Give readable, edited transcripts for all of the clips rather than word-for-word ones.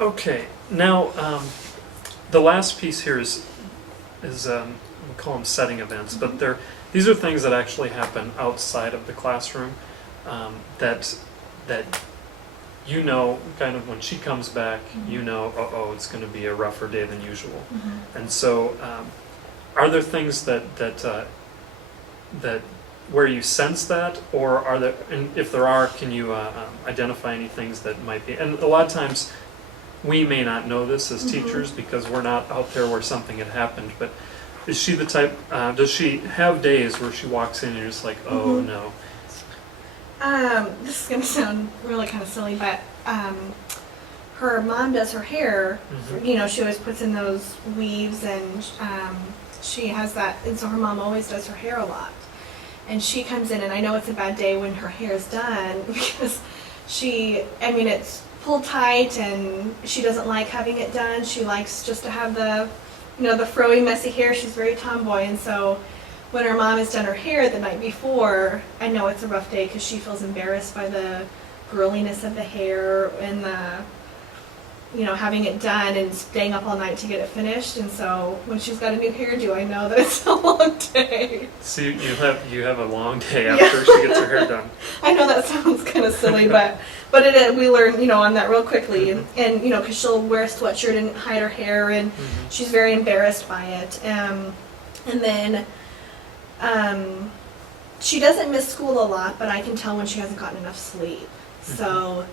Okay, now the last piece here is we call them setting events, but these are things that actually happen outside of the classroom, that you know, kind of when she comes back, you know, it's going to be a rougher day than usual. And so, are there things that where you sense that, or are there, and if there are, can you identify any things that might be? And a lot of times, we may not know this as teachers because we're not out there where something had happened, but is she the type, does she have days where she walks in and you're just like, oh no? This is going to sound really kind of silly, but her mom does her hair. You know, she always puts in those weaves, and she has that, and so her mom always does her hair a lot. And she comes in, and I know it's a bad day when her hair is done because it's pulled tight, and she doesn't like having it done. She likes just to have the, the froey, messy hair. She's very tomboy, and so when her mom has done her hair the night before, I know it's a rough day because she feels embarrassed by the girliness of the hair and the, having it done and staying up all night to get it finished. And so when she's got a new hairdo, I know that it's a long day. So you have a long day after she gets her hair done. I know that sounds kind of silly, but we learn, on that real quickly. And because she'll wear a sweatshirt and hide her hair, and she's very embarrassed by it. And then she doesn't miss school a lot, but I can tell when she hasn't gotten enough sleep. So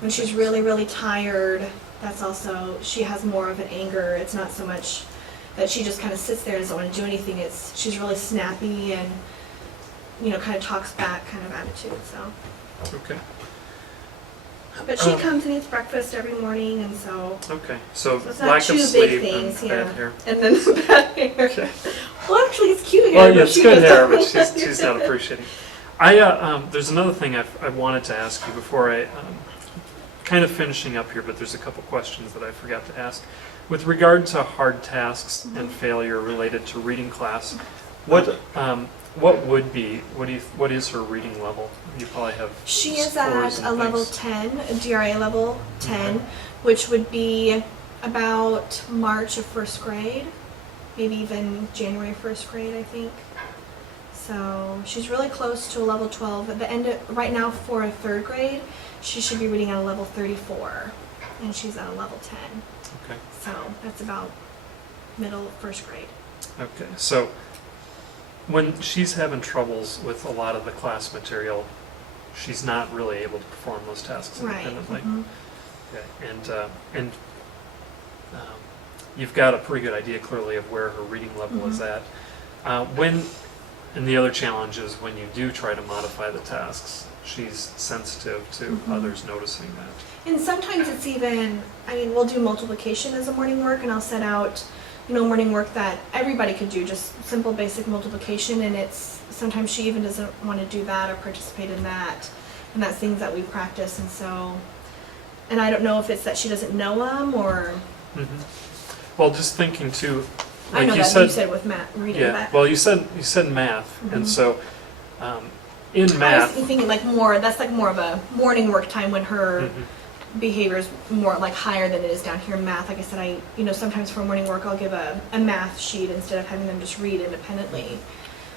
when she's really, really tired, that's also, she has more of an anger. It's not so much that she just kind of sits there and doesn't want to do anything. It's she's really snappy and, kind of talks back kind of attitude. So. Okay. But she comes and eats breakfast every morning, and so. Okay, so it's lack not of two sleep big things, and bad hair. And then the bad hair. Okay. Well, actually, it's cute hair. Well, yeah, but it's she good hair, doesn't- but she's not appreciating. There's another thing I wanted to ask you before I, kind of finishing up here, but there's a couple questions that I forgot to ask. With regard to hard tasks and failure related to reading class, what is her reading level? You probably have. She is scores at and a level things. 10, a DRA level 10, which would be about March of first grade, maybe even January of first grade, I think. So she's really close to a level 12. At the end right now for a third grade, she should be reading at a level 34, and she's at a level 10. Okay. So that's about middle of first grade. Okay, so when she's having troubles with a lot of the class material, she's not really able to perform those tasks independently. Okay. And you've got a pretty good idea clearly of where her reading level is at. And the other challenge is when you do try to modify the tasks, she's sensitive to others noticing that. And sometimes it's even, we'll do multiplication as a morning work, and I'll set out, morning work that everybody could do, just simple basic multiplication, and it's, sometimes she even doesn't want to do that or participate in that, and that's things that we practice, and so, and I don't know if it's that she doesn't know them, or... Well, just thinking too, I know you that you said with math, reading. Yeah, but well, you said math, and so in I math, was thinking that's more of a morning work time when her behavior is more like higher than it is down here in math. Like I said, sometimes for morning work I'll give a math sheet instead of having them just read independently.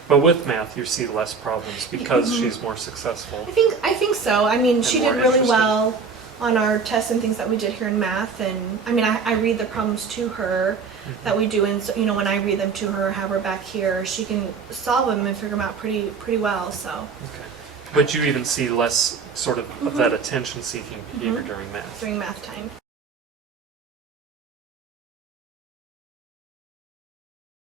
but with math you see less problems because she's more successful. I think so. She did more really interested. well on our tests and things that we did here in math, and I read the problems to her that we do, and so, when I read them to her, have her back here, she can solve them and figure them out pretty well. So. Okay, but you even see less sort of that attention-seeking behavior during math. During math time.